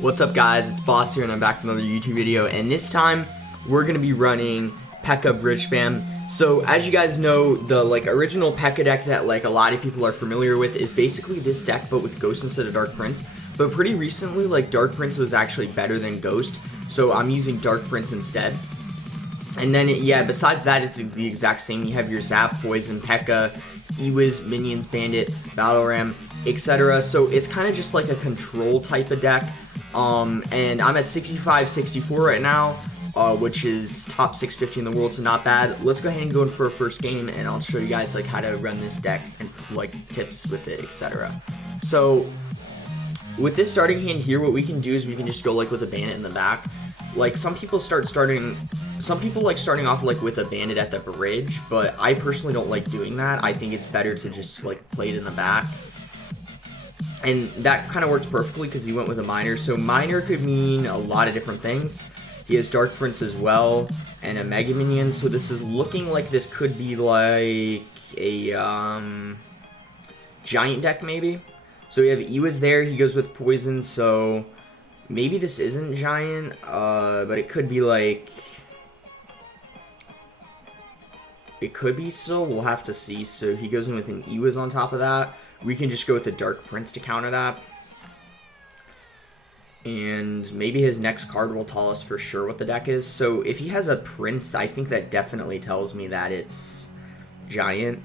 What's up guys, it's Boss here and I'm back with another YouTube video, and this time we're going to be running Pekka Bridge Spam. So as you guys know, the original Pekka deck that a lot of people are familiar with is basically this deck but with Ghost instead of Dark Prince. But pretty recently Dark Prince was actually better than Ghost, so I'm using Dark Prince instead. And then besides that, it's the exact same. You have your Zap, Poison, Pekka, Ewiz, Minions, Bandit, Battle Ram, etc. So it's kind of just like a control type of deck. And I'm at 65-64 right now, which is top 650 in the world, so not bad. Let's go ahead and go in for a first game, and I'll show you guys how to run this deck and tips with it, etc. So with this starting hand here, what we can do is we can just go with a Bandit in the back. Some people starting off with a Bandit at the bridge, but I personally don't like doing that. I think it's better to just play it in the back. And that kind of works perfectly because he went with a Miner. So Miner could mean a lot of different things. He has Dark Prince as well and a Mega Minion. So this is looking like this could be like a Giant deck maybe. So we have Ewiz there. He goes with Poison. So maybe this isn't Giant, but it could be it could be still. We'll have to see. So he goes in with an Ewiz on top of that. We can just go with the Dark Prince to counter that. And maybe his next card will tell us for sure what the deck is. So if he has a Prince, I think that definitely tells me that it's Giant.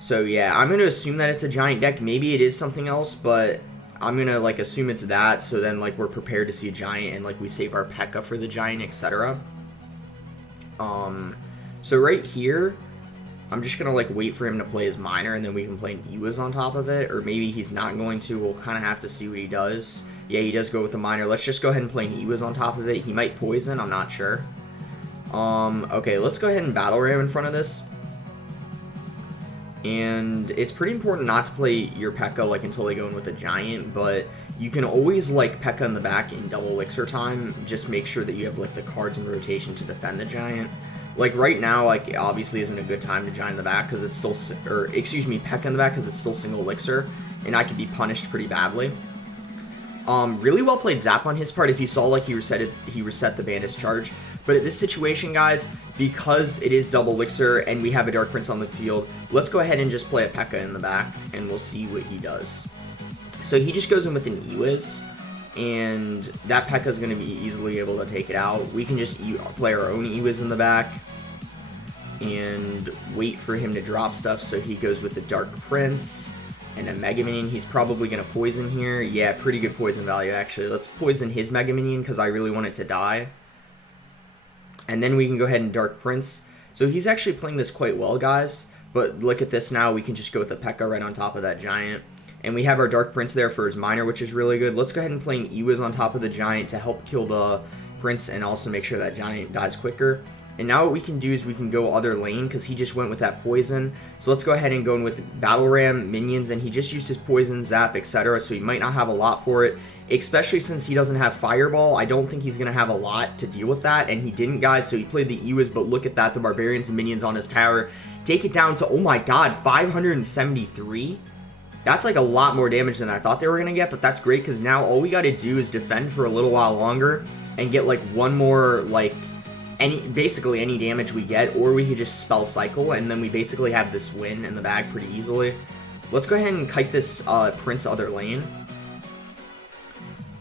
So yeah, I'm going to assume that it's a Giant deck. Maybe it is something else, but I'm going to assume it's that. So then we're prepared to see a Giant and we save our Pekka for the Giant, etc. So right here, I'm just going to wait for him to play his Miner, and then we can play an Ewiz on top of it. Or maybe he's not going to. We'll kind of have to see what he does. Yeah, he does go with the Miner. Let's just go ahead and play an Ewiz on top of it. He might Poison. I'm not sure. Okay, let's go ahead and Battle Ram in front of this. And it's pretty important not to play your Pekka until they go in with a Giant. But you can always Pekka in the back in double elixir time. Just make sure that you have the cards in rotation to defend the Giant. Right now, obviously isn't a good time to Giant in the back because it's still, Pekka in the back because it's still single elixir, and I could be punished pretty badly. Really well played Zap on his part. If you saw, he reset the Bandit's charge. But at this situation, guys, because it is double elixir and we have a Dark Prince on the field, let's go ahead and just play a Pekka in the back, and we'll see what he does. So he just goes in with an Ewiz, and that Pekka is going to be easily able to take it out. We can just play our own Ewiz in the back and wait for him to drop stuff. So he goes with the Dark Prince and a Mega Minion. He's probably going to Poison here. Yeah, pretty good Poison value, actually. Let's Poison his Mega Minion because I really want it to die. And then we can go ahead and Dark Prince. So he's actually playing this quite well, guys. But look at this now. We can just go with the Pekka right on top of that Giant. And we have our Dark Prince there for his Miner, which is really good. Let's go ahead and play an Ewiz on top of the Giant to help kill the Prince and also make sure that Giant dies quicker. And now what we can do is we can go other lane because he just went with that Poison. So let's go ahead and go in with Battle Ram, Minions, and he just used his Poison, Zap, etc. So he might not have a lot for it, especially since he doesn't have Fireball. I don't think he's going to have a lot to deal with that, and he didn't, guys. So he played the Ewiz, but look at that. The Barbarians and Minions on his tower take it down to, oh my god, 573. That's a lot more damage than I thought they were going to get, but that's great because now all we got to do is defend for a little while longer and get one more, basically any damage we get, or we could just spell cycle, and then we basically have this win in the bag pretty easily. Let's go ahead and kite this Prince other lane.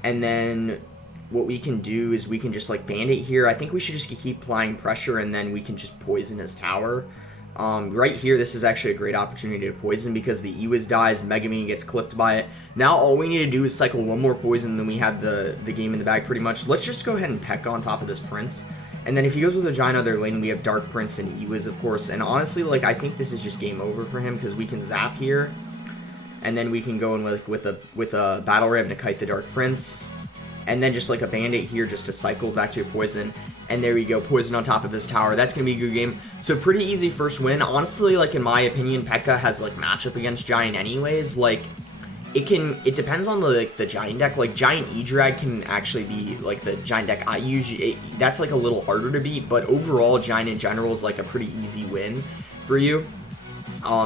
And then what we can do is we can just Bandit here. I think we should just keep applying pressure, and then we can just Poison his tower. Right here, this is actually a great opportunity to Poison because the Ewiz dies, Mega Minion gets clipped by it. Now all we need to do is cycle one more Poison, and then we have the game in the bag pretty much. Let's just go ahead and Pekka on top of this Prince. And then if he goes with a Giant other lane, we have Dark Prince and Ewiz, of course. And honestly, I think this is just game over for him because we can Zap here. And then we can go in with a Battle Ram to kite the Dark Prince. And then just a Bandit here just to cycle back to a Poison. And there we go, Poison on top of his tower. That's going to be a good game. So pretty easy first win. Honestly, in my opinion, Pekka has matchup against Giant anyways. It depends on the Giant deck. Giant E-Drag can actually be the Giant deck I usually, that's a little harder to beat, but overall Giant in general is a pretty easy win for you.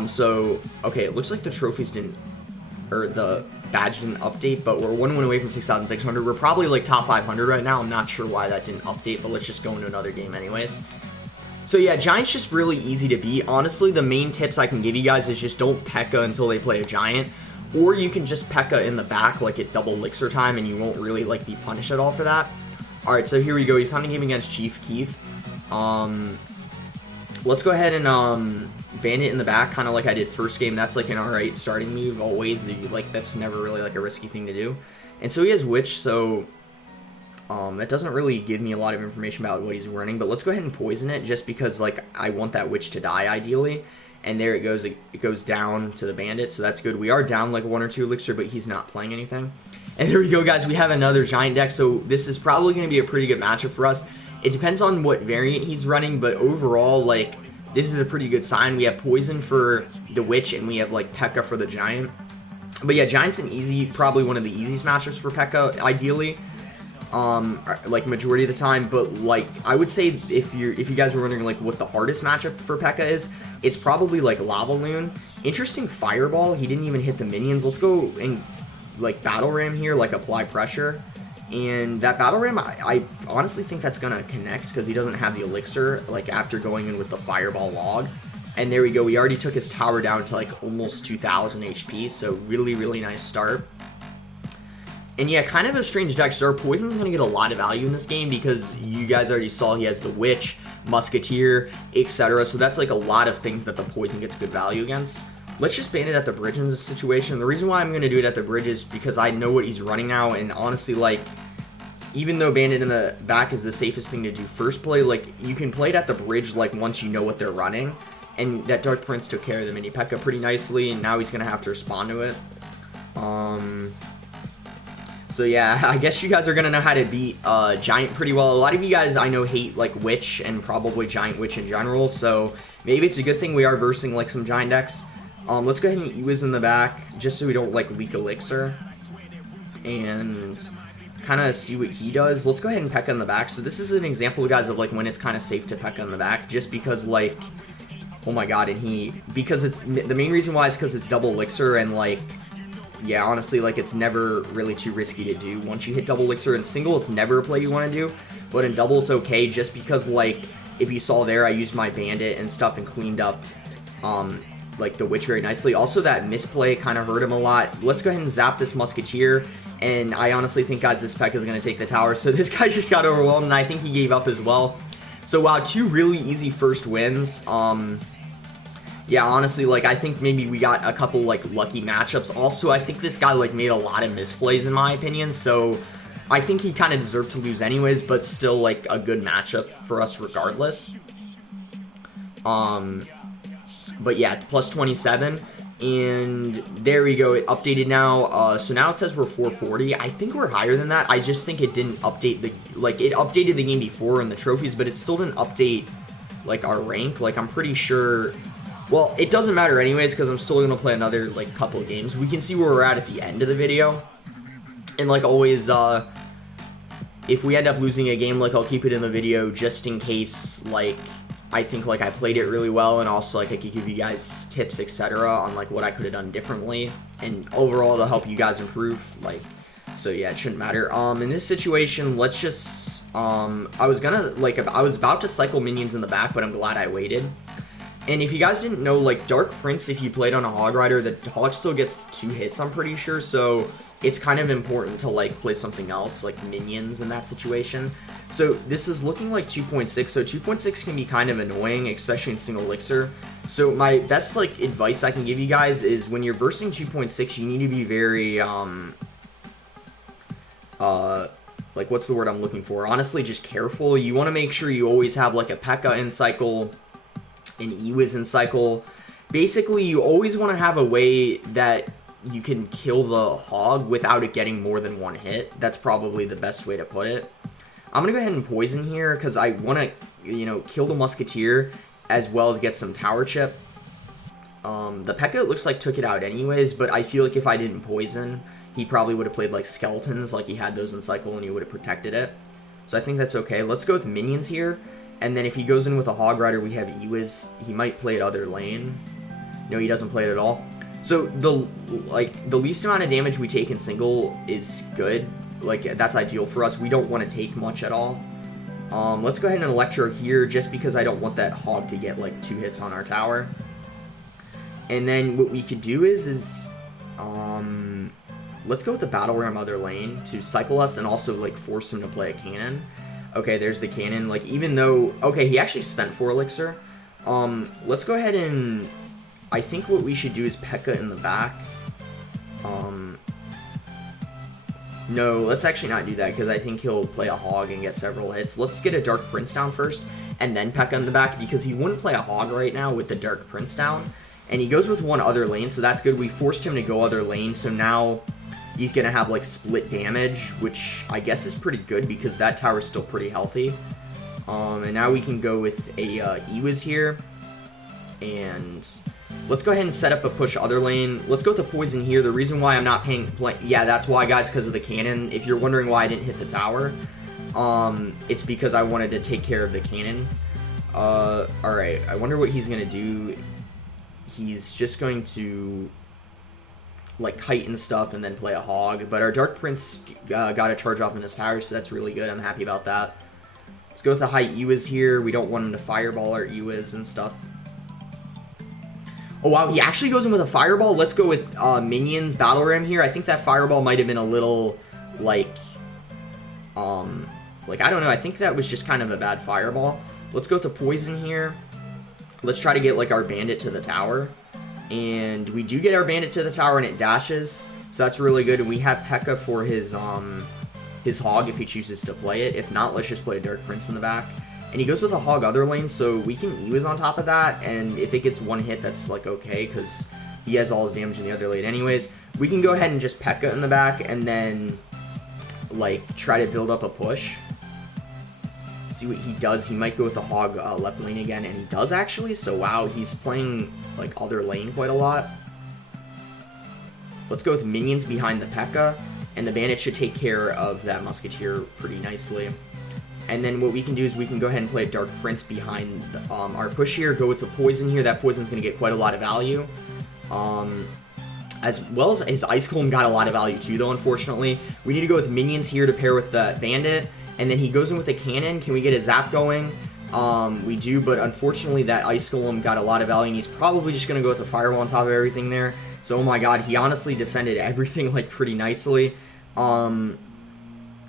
So okay, it looks like the trophies didn't, or the badge didn't update, but we're 1 win away from 6,600. We're probably like top 500 right now. I'm not sure why that didn't update, but let's just go into another game anyways. So yeah, Giant's just really easy to beat. Honestly, the main tips I can give you guys is just don't Pekka until they play a Giant, or you can just Pekka in the back like at double elixir time, and you won't really like be punished at all for that. All right, so here we go. We found a game against Chief Keef. Let's go ahead and Bandit in the back, kind of like I did first game. That's like an alright starting move always. That's never really like a risky thing to do. And so he has Witch, so that doesn't really give me a lot of information about what he's running. But let's go ahead and poison it, just because like I want that Witch to die ideally. And there it goes. It goes down to the Bandit, so that's good. We are down like 1 or 2 elixir, but he's not playing anything. And there we go, guys. We have another Giant deck, so this is probably going to be a pretty good matchup for us. It depends on what variant he's running, but overall, like, this is a pretty good sign. We have Poison for the Witch, and we have, like, Pekka for the Giant. But yeah, Giant's an easy, probably one of the easiest matchups for Pekka, ideally. Like, majority of the time. But, like, I would say if you guys were wondering, like, what the hardest matchup for Pekka is, it's probably, like, Lava Loon. Interesting Fireball. He didn't even hit the minions. Let's go and, like, Battle Ram here, like, apply pressure. And that Battle Ram, I honestly think that's going to connect because he doesn't have the Elixir, like, after going in with the Fireball Log. And there we go. We already took his tower down to, like, almost 2,000 HP, so really, really nice start. And yeah, kind of a strange deck. So our Poison's going to get a lot of value in this game because you guys already saw he has the Witch, Musketeer, etc. So that's, like, a lot of things that the Poison gets good value against. Let's just ban it at the bridge in this situation. The reason why I'm going to do it at the bridge is because I know what he's running now, and honestly, like, even though Bandit in the back is the safest thing to do first play, like, you can play it at the bridge, like, once you know what they're running, and that Dark Prince took care of the mini Pekka pretty nicely, and now he's going to have to respond to it. So yeah, I guess you guys are going to know how to beat Giant pretty well. A lot of you guys I know hate, like, Witch and probably Giant Witch in general, so maybe it's a good thing we are versing, like, some Giant decks. Let's go ahead and Ewiz in the back, just so we don't, like, leak Elixir, and kind of see what he does. Let's go ahead and Pekka in the back. So this is an example, guys, of, like, when it's kind of safe to Pekka in the back, just because, like, oh my god, and because it's, the main reason why is because it's double Elixir, and, like, yeah, honestly, like, it's never really too risky to do. Once you hit double Elixir in single, it's never a play you want to do, but in double, it's okay, just because, like, if you saw there, I used my Bandit and stuff and cleaned up, like, the Witch very nicely. Also, that misplay kind of hurt him a lot. Let's go ahead and zap this Musketeer, and I honestly think, guys, this Pekka is going to take the tower. So this guy just got overwhelmed, and I think he gave up as well. So wow, 2 really easy first wins. Yeah, honestly, like, I think maybe we got a couple, like, lucky matchups. Also, I think this guy, like, made a lot of misplays, in my opinion, so I think he kind of deserved to lose anyways, but still, like, a good matchup for us regardless. But yeah, plus 27, and there we go, it updated now. So now it says we're 440. I think we're higher than that. I just think it didn't update the, like, it updated the game before in the trophies, but it still didn't update, like, our rank. Like, I'm pretty sure, well, it doesn't matter anyways, because I'm still going to play another, like, couple of games. We can see where we're at the end of the video, and, like always, if we end up losing a game, like, I'll keep it in the video just in case, like, I think, like, I played it really well, and also, like, I could give you guys tips, etc. on, like, what I could have done differently, and overall to help you guys improve, like, so yeah, it shouldn't matter. In this situation, let's just, I was about to cycle minions in the back, but I'm glad I waited. And if you guys didn't know, like, Dark Prince, if you played on a Hog Rider, the Hog still gets 2 hits, I'm pretty sure, so it's kind of important to, like, play something else, like minions in that situation. So this is looking like 2.6, so 2.6 can be kind of annoying, especially in single elixir. So my best, like, advice I can give you guys is when you're versing 2.6, you need to be very, like, what's the word I'm looking for? Honestly, just careful. You want to make sure you always have, like, a Pekka in cycle, an Ewiz in cycle. Basically, you always want to have a way that you can kill the Hog without it getting more than 1 hit. That's probably the best way to put it. I'm going to go ahead and poison here because I want to, you know, kill the Musketeer as well as get some tower chip. The Pekka, it looks like, took it out anyways, but I feel like if I didn't poison, he probably would have played, like, skeletons, like he had those in cycle, and he would have protected it. So I think that's okay. Let's go with minions here, and then if he goes in with a Hog Rider, we have Ewiz. He might play it other lane. No, he doesn't play it at all. So the least amount of damage we take in single is good. Like, that's ideal for us. We don't want to take much at all. Let's go ahead and Electro here, just because I don't want that hog to get like 2 hits on our tower. And then what we could do is let's go with the Battle Ram other lane to cycle us and also like force him to play a cannon. Okay, there's the cannon. Like, even though, okay, he actually spent 4 elixir. Let's go ahead and, I think what we should do is Pekka in the back. No, let's actually not do that, because I think he'll play a hog and get several hits. Let's get a Dark Prince down first, and then Pekka in the back, because he wouldn't play a hog right now with the Dark Prince down. And he goes with one other lane, so that's good. We forced him to go other lane, so now he's going to have, like, split damage, which I guess is pretty good, because that tower's still pretty healthy. And now we can go with a Ewiz here, and let's go ahead and set up a push other lane. Let's go with the poison here. The reason why I'm not yeah, that's why, guys, because of the cannon. If you're wondering why I didn't hit the tower, it's because I wanted to take care of the cannon. Alright, I wonder what he's going to do. He's just going to, like, kite and stuff and then play a hog. But our Dark Prince got a charge off in his tower, so that's really good. I'm happy about that. Let's go with the high Ewiz here. We don't want him to fireball our Ewiz and stuff. Oh, wow, he actually goes in with a fireball. Let's go with Minions Battle Ram here. I think that fireball might have been a little, like, I don't know. I think that was just kind of a bad fireball. Let's go with the poison here. Let's try to get, like, our bandit to the tower. And we do get our bandit to the tower, and it dashes. So that's really good. And we have Pekka for his hog if he chooses to play it. If not, let's just play a Dark Prince in the back. And he goes with a hog other lane, so we can Ewiz on top of that, and if it gets 1 hit, that's, like, okay, because he has all his damage in the other lane anyways. We can go ahead and just Pekka in the back, and then, like, try to build up a push. See what he does. He might go with the hog left lane again, and he does, actually, so wow, he's playing, like, other lane quite a lot. Let's go with Minions behind the Pekka, and the bandit should take care of that musketeer pretty nicely. And then what we can do is we can go ahead and play a Dark Prince behind our push here. Go with the poison here. That poison's going to get quite a lot of value. As well as his Ice Golem got a lot of value too, though, unfortunately. We need to go with Minions here to pair with the Bandit. And then he goes in with a Cannon. Can we get a Zap going? We do, but unfortunately that Ice Golem got a lot of value, and he's probably just going to go with the Firewall on top of everything there. So, oh my god, he honestly defended everything, like, pretty nicely.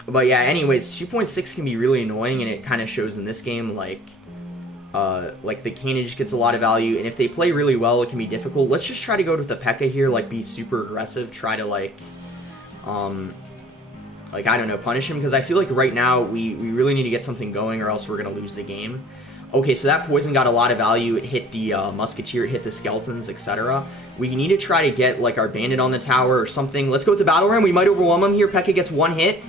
But yeah, anyways, 2.6 can be really annoying, and it kind of shows in this game, like the cannon just gets a lot of value, and if they play really well, it can be difficult. Let's just try to go with the Pekka here, like, be super aggressive, try to, like, I don't know, punish him, because I feel like right now we really need to get something going, or else we're going to lose the game. Okay, so that poison got a lot of value. It hit the musketeer, it hit the skeletons, etc. We need to try to get, like, our bandit on the tower or something. Let's go with the Battle Ram. We might overwhelm him here. Pekka gets 1 hit.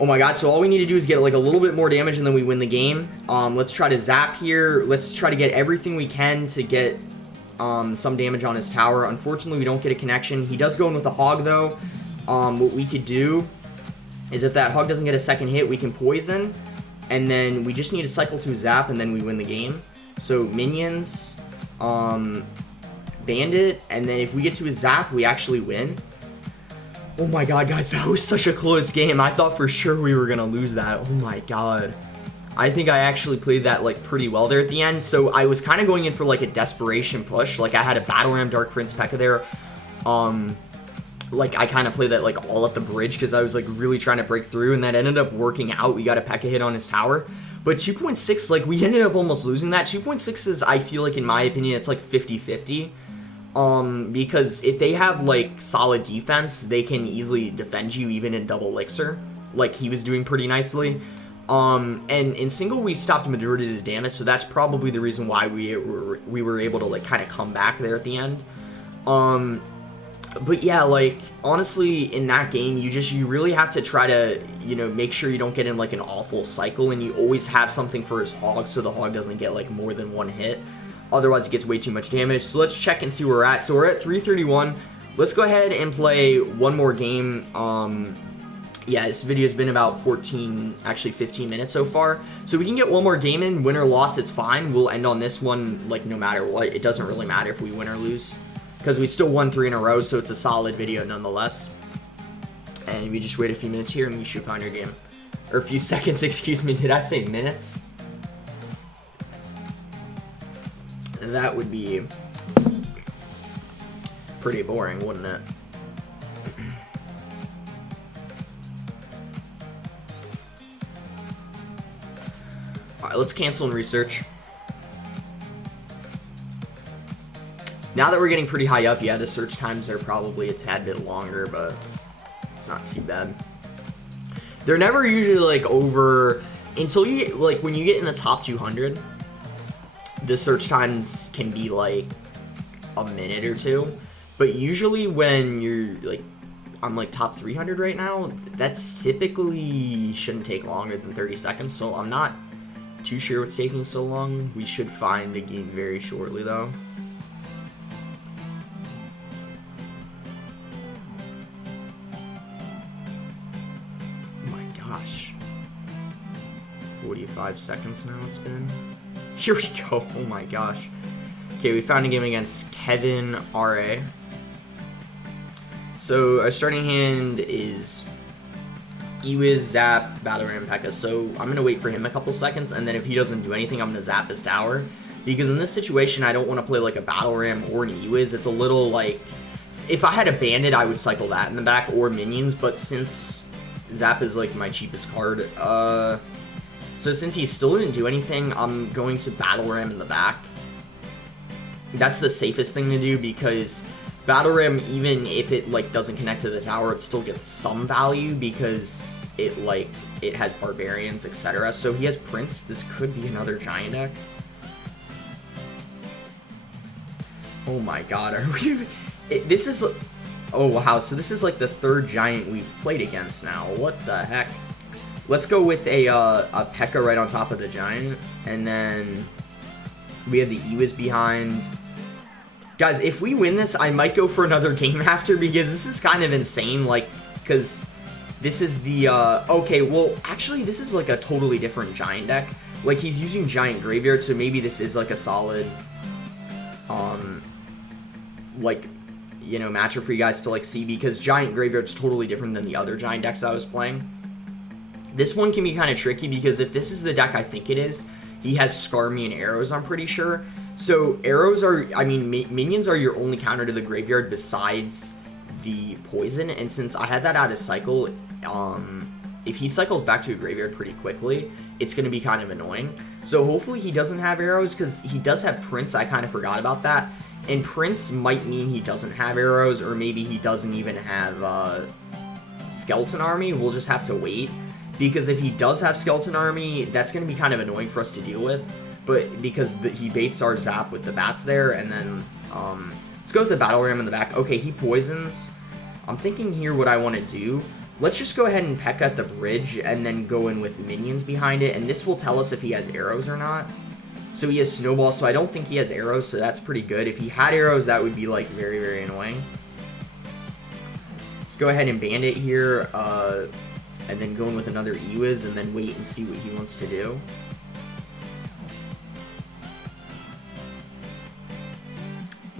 Oh my god, so all we need to do is get, like, a little bit more damage and then we win the game. Let's try to zap here. Let's try to get everything we can to get some damage on his tower. Unfortunately, we don't get a connection. He does go in with a hog, though. What we could do is if that hog doesn't get a second hit, we can poison. And then we just need to cycle to a zap and then we win the game. So Minions, Bandit, and then if we get to a zap, we actually win. Oh my god, guys, that was such a close game. I thought for sure we were going to lose that. Oh my god. I think I actually played that, like, pretty well there at the end. So I was kind of going in for, like, a desperation push. Like, I had a Battle Ram Dark Prince Pekka there. Like, I kind of played that, like, all at the bridge because I was, like, really trying to break through. And that ended up working out. We got a Pekka hit on his tower. But 2.6, like, we ended up almost losing that. 2.6 is, I feel like, in my opinion, it's, like, 50-50. Because if they have, like, solid defense, they can easily defend you even in double elixir, like he was doing pretty nicely. And in single, we stopped the majority of his damage, so that's probably the reason why we were able to, like, kind of come back there at the end. But yeah, like, honestly, in that game, you really have to try to, you know, make sure you don't get in, like, an awful cycle, and you always have something for his hog so the hog doesn't get, like, more than 1 hit. Otherwise, it gets way too much damage. So let's check and see where we're at. So we're at 331. Let's go ahead and play one more game. Yeah, this video's been about 15 minutes so far. So we can get one more game in. Win or loss, it's fine. We'll end on this one, like, no matter what. It doesn't really matter if we win or lose. because we still won 3 in a row, so it's a solid video nonetheless. And we just wait a few minutes here, and we should find our game. Or a few seconds, excuse me. Did I say minutes? That would be pretty boring, wouldn't it? Alright, let's cancel and research. Now that we're getting pretty high up, yeah, the search times are probably a tad bit longer, but it's not too bad. They're never usually, like, over... Until you get, like, when you get in the top 200, the search times can be, like, a minute or two. But usually when you're, like, I'm, like, top 300 right now, that's typically shouldn't take longer than 30 seconds, so I'm not too sure what's taking so long. We should find a game very shortly, though. Oh my gosh. 45 seconds now it's been. Here we go. Oh my gosh. Okay, we found a game against Kevin R.A. So our starting hand is Ewiz, Zap, Battleram, Pekka. So I'm going to wait for him a couple seconds, and then if he doesn't do anything, I'm going to zap his tower. Because in this situation, I don't want to play like a Battleram or an Ewiz. It's a little like... If I had a Bandit, I would cycle that in the back, or Minions, but since Zap is like my cheapest card, so since he still didn't do anything, I'm going to Battleram in the back. That's the safest thing to do, because Battleram, even if it like doesn't connect to the tower, it still gets some value because it has barbarians, etc. So he has Prince. This could be another giant deck. Oh my god, are we? This is... Oh wow, so this is like the third giant we've played against now. What the heck? Let's go with a Pekka right on top of the giant, and then we have the Ewiz behind. Guys, if we win this, I might go for another game after, because this is kind of insane, like, because this is the, okay, well, actually, this is, like, a totally different giant deck. Like, he's using giant graveyard, so maybe this is, like, a solid, like, you know, matchup for you guys to, like, see, because giant graveyard's totally different than the other giant decks I was playing. This one can be kind of tricky, because if this is the deck I think it is, he has Scar Me and Arrows, I'm pretty sure. So arrows are, I mean, minions are your only counter to the graveyard besides the poison, and since I had that out of cycle, if he cycles back to a graveyard pretty quickly, it's going to be kind of annoying. So hopefully he doesn't have arrows, because he does have Prince. I kind of forgot about that, and Prince might mean he doesn't have arrows, or maybe he doesn't even have Skeleton Army. We'll just have to wait, because if he does have Skeleton Army, that's going to be kind of annoying for us to deal with. But because he baits our Zap with the bats there, and then let's go with the Battleram in the back. Okay, he poisons. I'm thinking here what I want to do. Let's just go ahead and Pekka at the bridge, and then go in with minions behind it, and this will tell us if he has arrows or not. So he has Snowball, so I don't think he has arrows, so that's pretty good. If he had arrows, that would be like very, very annoying. Let's go ahead and Bandit here, and then go in with another Ewiz, and then wait and see what he wants to do.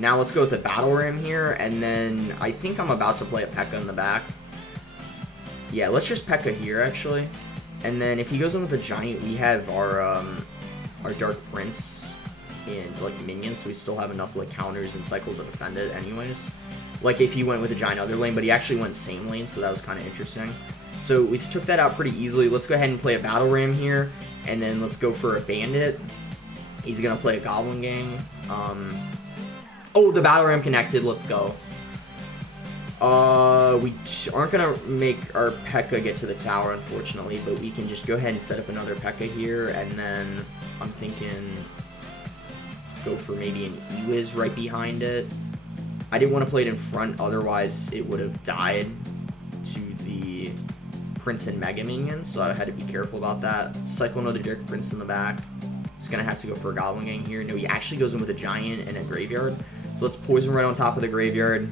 Now let's go with the Battleram here, and then I think I'm about to play a Pekka in the back. Yeah, let's just Pekka here, actually. And then if he goes in with a giant, we have our Dark Prince and, like, minions, so we still have enough, like, counters and cycle to defend it anyways. Like, if he went with a giant other lane, but he actually went same lane, so that was kind of interesting. So we took that out pretty easily. Let's go ahead and play a Battleram here, and then let's go for a Bandit. He's going to play a Goblin Gang. Oh, the Battleram connected. Let's go. We aren't going to make our Pekka get to the tower, unfortunately, but we can just go ahead and set up another Pekka here, and then I'm thinking let's go for maybe an Ewiz right behind it. I didn't want to play it in front, otherwise it would have died to the Prince and Mega Minion, so I had to be careful about that. Cycle another Dark Prince in the back. He's going to have to go for a Goblin Gang here. No, he actually goes in with a Giant and a Graveyard. So let's Poison right on top of the Graveyard.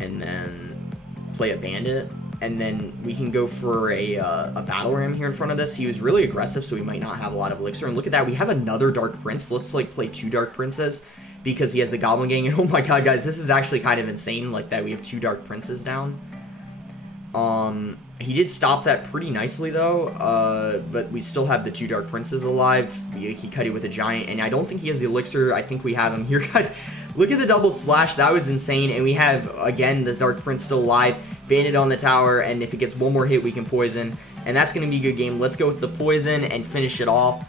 And then play a Bandit. And then we can go for a Battle Ram here in front of this. He was really aggressive, so we might not have a lot of Elixir. And look at that, we have another Dark Prince. Let's, like, play two Dark Princes. because he has the Goblin Gang. And oh my god, guys, this is actually kind of insane, like that we have 2 Dark Princes down. He did stop that pretty nicely, though, but we still have the 2 Dark Princes alive. He cut it with a Giant, and I don't think he has the Elixir. I think we have him here, guys. Look at the double splash. That was insane, and we have, again, the Dark Prince still alive. Bandit on the tower, and if it gets one more hit, we can poison, and that's going to be a good game. Let's go with the poison and finish it off.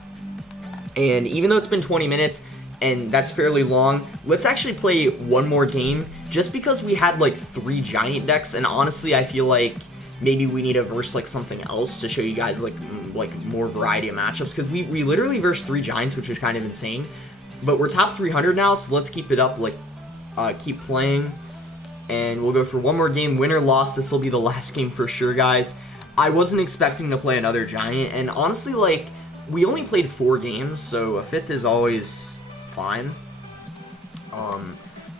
And even though it's been 20 minutes, and that's fairly long, let's actually play one more game, just because we had, like, 3 Giant decks, and honestly, I feel like maybe we need to verse like something else to show you guys like more variety of matchups, because we literally versed 3 Giants, which was kind of insane. But we're top 300 now, so let's keep it up, like keep playing, and we'll go for one more game. Win or loss, this will be the last game for sure, guys. I wasn't expecting to play another Giant, and honestly, like, we only played 4 games, so a 5th is always fine.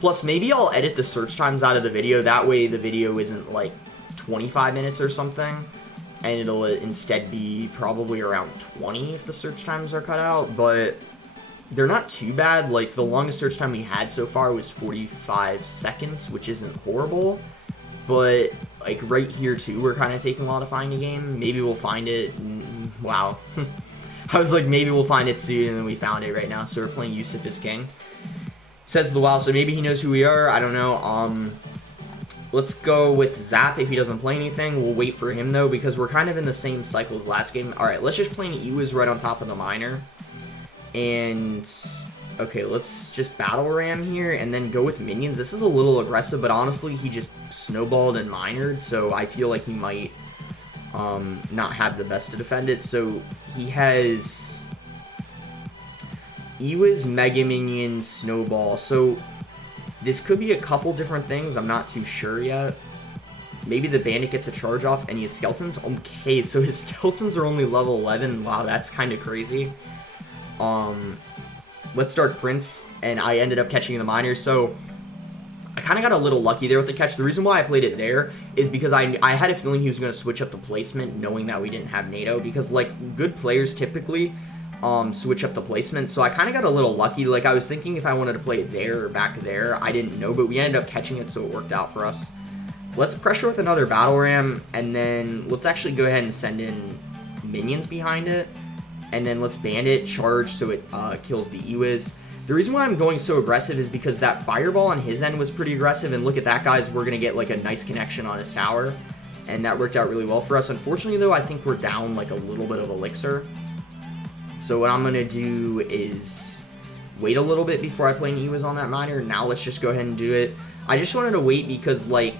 Plus maybe I'll edit the search times out of the video, that way the video isn't like 25 minutes or something, and it'll instead be probably around 20 if the search times are cut out, but they're not too bad. Like, the longest search time we had so far was 45 seconds, which isn't horrible, but like right here too, we're kind of taking a while to find a game. Maybe we'll find it. Wow. I was like, maybe we'll find it soon, and then we found it right now. So we're playing Yusuf is King. Says the WoW, so maybe he knows who we are. I don't know. Let's go with Zap if he doesn't play anything. We'll wait for him, though, because we're kind of in the same cycle as last game. Alright, let's just play an Ewiz right on top of the Miner. And, okay, let's just Battle Ram here and then go with Minions. This is a little aggressive, but honestly, he just snowballed and minered, so I feel like he might not have the best to defend it. So he has Ewiz, Mega Minion, Snowball. So this could be a couple different things. I'm not too sure yet. Maybe the Bandit gets a charge off and he has Skeletons. Okay, so his Skeletons are only level 11. Wow, that's kind of crazy. Let's start Prince, and I ended up catching the Miner. So I kind of got a little lucky there with the catch. The reason why I played it there is because I had a feeling he was going to switch up the placement, knowing that we didn't have NATO. Because, like, good players typically switch up the placement, so I kind of got a little lucky. Like, I was thinking if I wanted to play it there or back there, I didn't know, but we ended up catching it, so it worked out for us. Let's pressure with another Battle Ram, and then let's actually go ahead and send in Minions behind it, and then let's Bandit, charge, so it kills the Ewiz. The reason why I'm going so aggressive is because that Fireball on his end was pretty aggressive, and look at that, guys, we're going to get, like, a nice connection on his tower, and that worked out really well for us. Unfortunately, though, I think we're down, like, a little bit of Elixir. So what I'm going to do is wait a little bit before I play an Ewiz on that Miner. Now let's just go ahead and do it. I just wanted to wait because, like,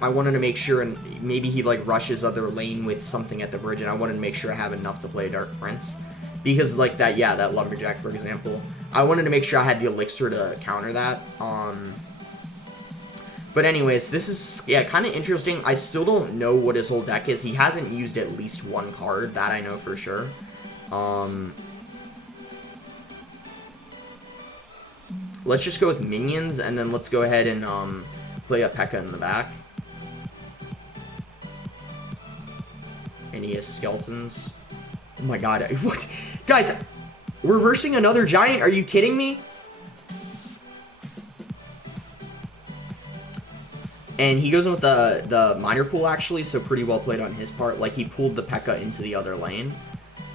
I wanted to make sure, and maybe he, like, rushes other lane with something at the bridge, and I wanted to make sure I have enough to play Dark Prince. Because, like, that, yeah, that Lumberjack, for example, I wanted to make sure I had the Elixir to counter that. But anyways, this is, yeah, kind of interesting. I still don't know what his whole deck is. He hasn't used at least 1 card, that I know for sure. Let's just go with Minions, and then let's go ahead and play a Pekka in the back. And he has Skeletons. Oh my god, what? Guys, we're versing another Giant, are you kidding me? And he goes in with the Miner pool, actually, so pretty well played on his part. Like, he pulled the Pekka into the other lane.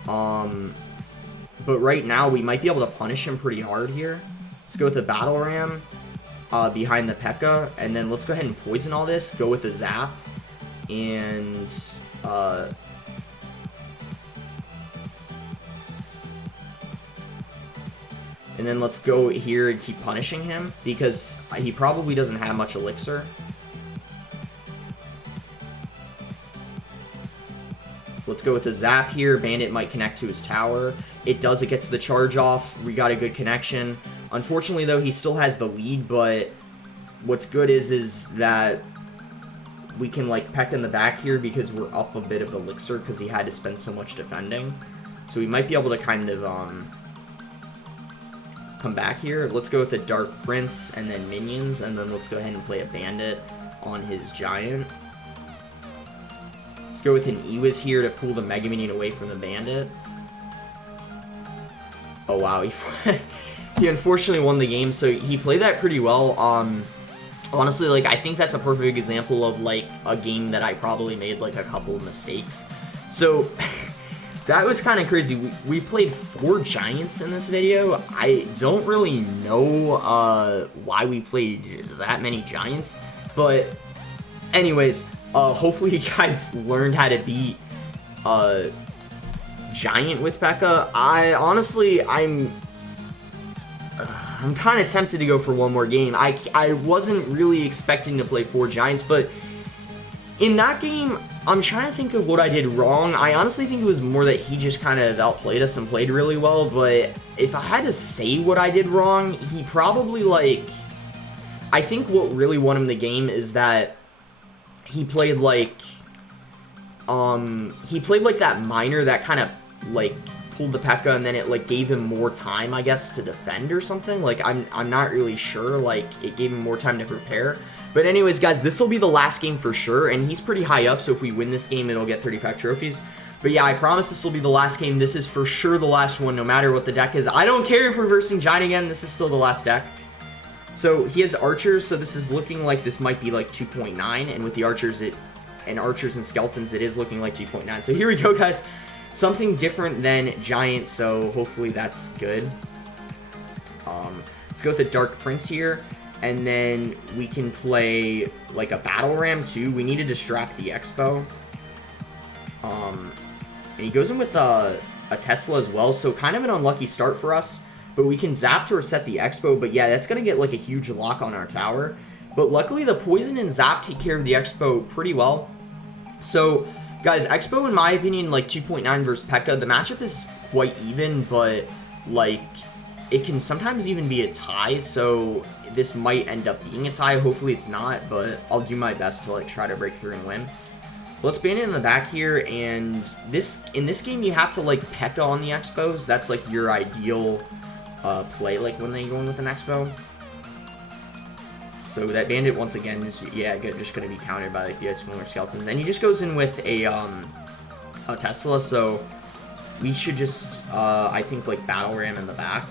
But right now, we might be able to punish him pretty hard here. Let's go with the Battle Ram behind the Pekka, and then let's go ahead and poison all this, go with the Zap, and then let's go here and keep punishing him, because he probably doesn't have much Elixir. Let's go with the Zap here. Bandit might connect to his tower. It does. It gets the charge off. We got a good connection. Unfortunately, though, he still has the lead, but what's good is that we can, like, Pekka in the back here because we're up a bit of Elixir because he had to spend so much defending. So we might be able to kind of come back here. Let's go with the Dark Prince and then Minions, and then let's go ahead and play a Bandit on his Giant. Let's go with an Ewiz here to pull the Mega Minion away from the Bandit. Oh, wow. he unfortunately won the game, so he played that pretty well. Honestly, like, I think that's a perfect example of, like, a game that I probably made, like, a couple of mistakes. So, that was kind of crazy. We played 4 Giants in this video. I don't really know why we played that many Giants, but anyways, hopefully you guys learned how to beat Giant with Pekka. I'm kind of tempted to go for one more game. I wasn't really expecting to play 4 Giants, but in that game, I'm trying to think of what I did wrong. I honestly think it was more that he just kind of outplayed us and played really well, but if I had to say what I did wrong, he probably, like, I think what really won him the game is that he played, like, that minor that kind of, like, pulled the Pekka, and then it, like, gave him more time, I guess, to defend or something. Like, I'm not really sure. Like, it gave him more time to prepare. But anyways, guys, this will be the last game for sure, and he's pretty high up, so if we win this game, it'll get 35 trophies. But yeah, I promise this will be the last game. This is for sure the last one, no matter what the deck is. I don't care if we're versing Giant again. This is still the last deck. So he has Archers, so this is looking like this might be, like, 2.9, and with the Archers, Archers and Skeletons, it is looking like 2.9. So here we go, guys. Something different than Giant, so hopefully that's good. Let's go with the Dark Prince here, and then we can play like a Battle Ram too. We need to distract the Expo. And he goes in with a Tesla as well, so kind of an unlucky start for us. But we can zap to reset the Expo, but yeah, that's going to get like a huge lock on our tower. But luckily the Poison and Zap take care of the Expo pretty well. So guys, Expo, in my opinion, like 2.9 versus Pekka, the matchup is quite even, but like it can sometimes even be a tie, so this might end up being a tie. Hopefully it's not, but I'll do my best to like try to break through and win. Let's ban it in the back here, and in this game you have to like Pekka on the Expos. That's like your ideal play, like when they go in with an Expo. So that bandit, once again, is, yeah, just going to be countered by, like, the Ice Cooler Skeletons. And he just goes in with a Tesla, so we should just, I think, like, Battle Ram in the back.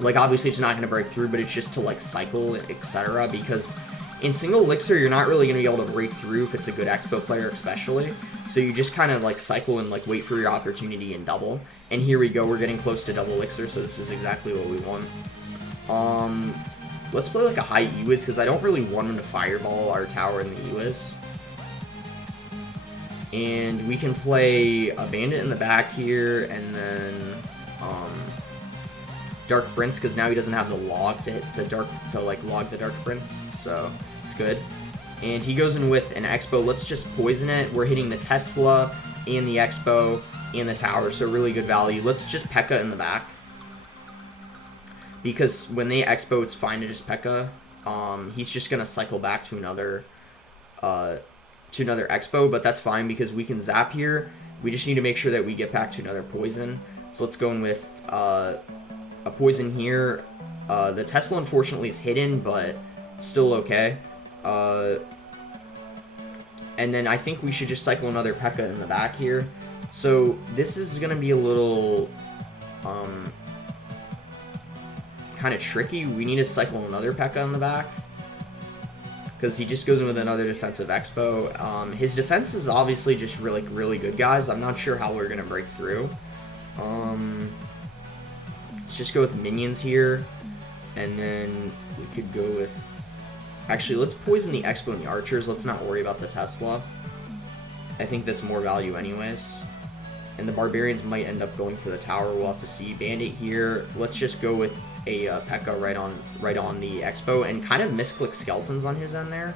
Like, obviously it's not going to break through, but it's just to, like, cycle, etc. Because in single Elixir, you're not really going to be able to break through if it's a good Expo player, especially. So you just kind of, like, cycle and, like, wait for your opportunity and double. And here we go, we're getting close to double Elixir, so this is exactly what we want. Let's play like a high Ewiz, because I don't really want him to fireball our tower in the Ewiz. And we can play a bandit in the back here, and then Dark Prince, because now he doesn't have the log to like log the Dark Prince, so it's good. And he goes in with an Expo. Let's just poison it. We're hitting the Tesla and the Expo and the tower, so really good value. Let's just Pekka in the back. Because when they Expo, it's fine to just Pekka. He's just going to cycle back to another Expo, but that's fine because we can zap here. We just need to make sure that we get back to another Poison. So let's go in with a Poison here. The Tesla, unfortunately, is hidden, but still okay. And then I think we should just cycle another Pekka in the back here. So this is going to be a little kind of tricky. We need to cycle another Pekka in the back because he just goes in with another defensive Expo. His defense is obviously just really good, guys. I'm not sure how we're gonna break through. Let's just go with minions here, and then we could go with, actually, let's poison the Expo and the Archers. Let's not worry about the Tesla. I think that's more value anyways. And the Barbarians might end up going for the tower. We'll have to see. Bandit here. Let's just go with a Pekka right on the Expo, and kind of misclick Skeletons on his end there.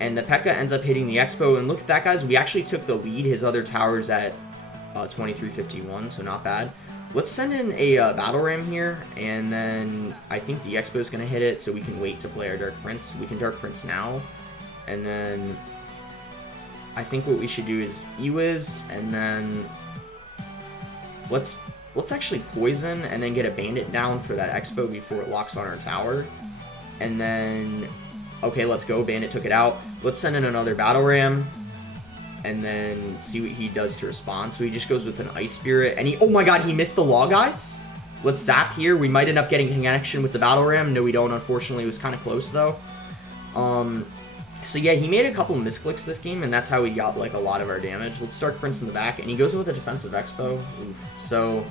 And the Pekka ends up hitting the Expo, and look at that, guys. We actually took the lead. His other tower's at 2351, so not bad. Let's send in a Battle Ram here, and then I think the Expo's going to hit it, so we can wait to play our Dark Prince. We can Dark Prince now, and then I think what we should do is Ewiz, and then let's actually poison and then get a bandit down for that Expo before it locks on our tower. And then, okay, let's go. Bandit took it out. Let's send in another Battle Ram and then see what he does to respond. So he just goes with an Ice Spirit, and he, oh my god, he missed the law, guys? Let's zap here. We might end up getting connection with the Battle Ram. No, we don't, unfortunately. It was kind of close, though. So yeah, he made a couple misclicks this game, and that's how he got, like, a lot of our damage. Let's start Prince in the back, and he goes in with a defensive Expo. Oof. So,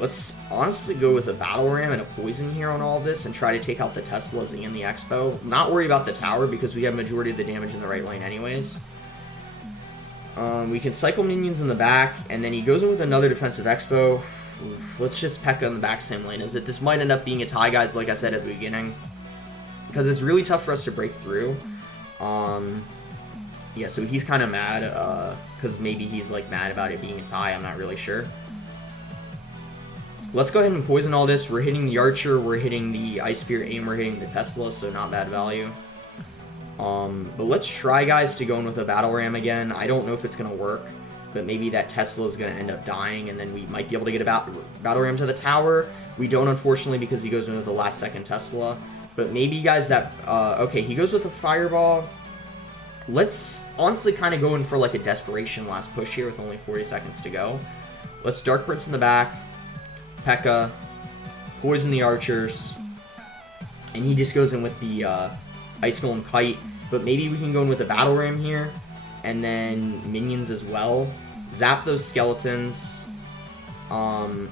let's honestly go with a Battle Ram and a Poison here on all of this and try to take out the Teslas and the Expo. Not worry about the tower because we have majority of the damage in the right lane anyways. We can cycle minions in the back, and then he goes in with another defensive Expo. Oof, let's just Pekka in the back same lane. Is it? This might end up being a tie, guys, like I said at the beginning. Because it's really tough for us to break through. Yeah, so he's kind of mad, because maybe he's, like, mad about it being a tie. I'm not really sure. Let's go ahead and poison all this. We're hitting the Archer, we're hitting the Ice Spear Aim, we're hitting the Tesla, so not bad value. But let's try, guys, to go in with a Battle Ram again. I don't know if it's going to work, but maybe that Tesla is going to end up dying, and then we might be able to get a Battle Ram to the tower. We don't, unfortunately, because he goes in with the last second Tesla. But maybe, guys, that... okay, he goes with a Fireball. Let's honestly kind of go in for, like, a desperation last push here with only 40 seconds to go. Let's Dark Prince in the back. Pekka. Poison the Archers. And he just goes in with the Ice Golem Kite. But maybe we can go in with a Battle Ram here. And then minions as well. Zap those skeletons. Yeah,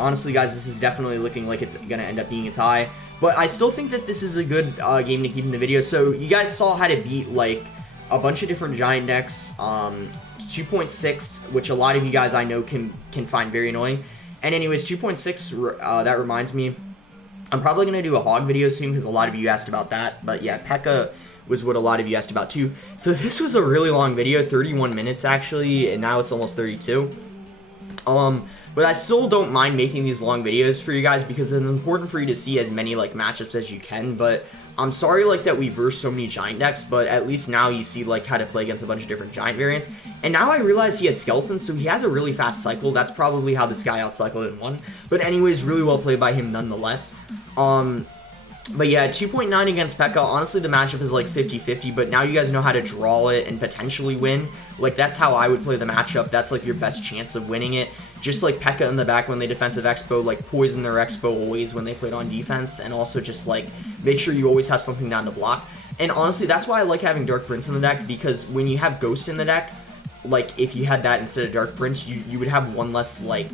honestly, guys, this is definitely looking like it's going to end up being a tie. But I still think that this is a good game to keep in the video. So you guys saw how to beat, like, a bunch of different giant decks. 2.6, which a lot of you guys I know can find very annoying. And anyways, 2.6, that reminds me, I'm probably going to do a hog video soon because a lot of you asked about that. But yeah, Pekka was what a lot of you asked about too. So this was a really long video, 31 minutes actually, and now it's almost 32. But I still don't mind making these long videos for you guys because it's important for you to see as many, like, matchups as you can. But I'm sorry, like, that we versed so many giant decks, but at least now you see, like, how to play against a bunch of different giant variants. And now I realize he has skeletons, so he has a really fast cycle. That's probably how this guy outcycled and won. But anyways, really well played by him nonetheless. But yeah, 2.9 against Pekka, honestly the matchup is like 50-50, but now you guys know how to draw it and potentially win. Like, that's how I would play the matchup. That's, like, your best chance of winning it. Just like Pekka in the back when they defensive Expo, like, poison their Expo always when they played on defense, and also just, like, make sure you always have something down to block. And honestly, that's why I like having Dark Prince in the deck, because when you have Ghost in the deck, like, if you had that instead of Dark Prince, you would have one less, like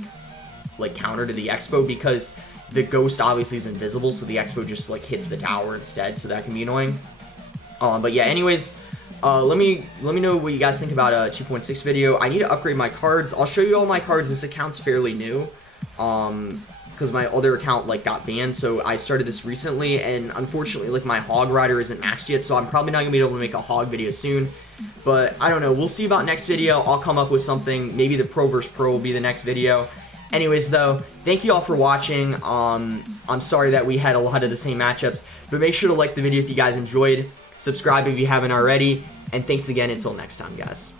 counter to the Expo, because the Ghost obviously is invisible, so the Expo just, like, hits the tower instead, so that can be annoying. But yeah, anyways, let me know what you guys think about a 2.6 video. I need to upgrade my cards. I'll show you all my cards. This account's fairly new, because my other account, like, got banned, so I started this recently, and unfortunately, like, my Hog Rider isn't maxed yet, so I'm probably not gonna be able to make a Hog video soon. But I don't know. We'll see about next video. I'll come up with something. Maybe the Pro vs. Pro will be the next video. Anyways, though, thank you all for watching. I'm sorry that we had a lot of the same matchups, but make sure to like the video if you guys enjoyed. Subscribe if you haven't already, and thanks again until next time, guys.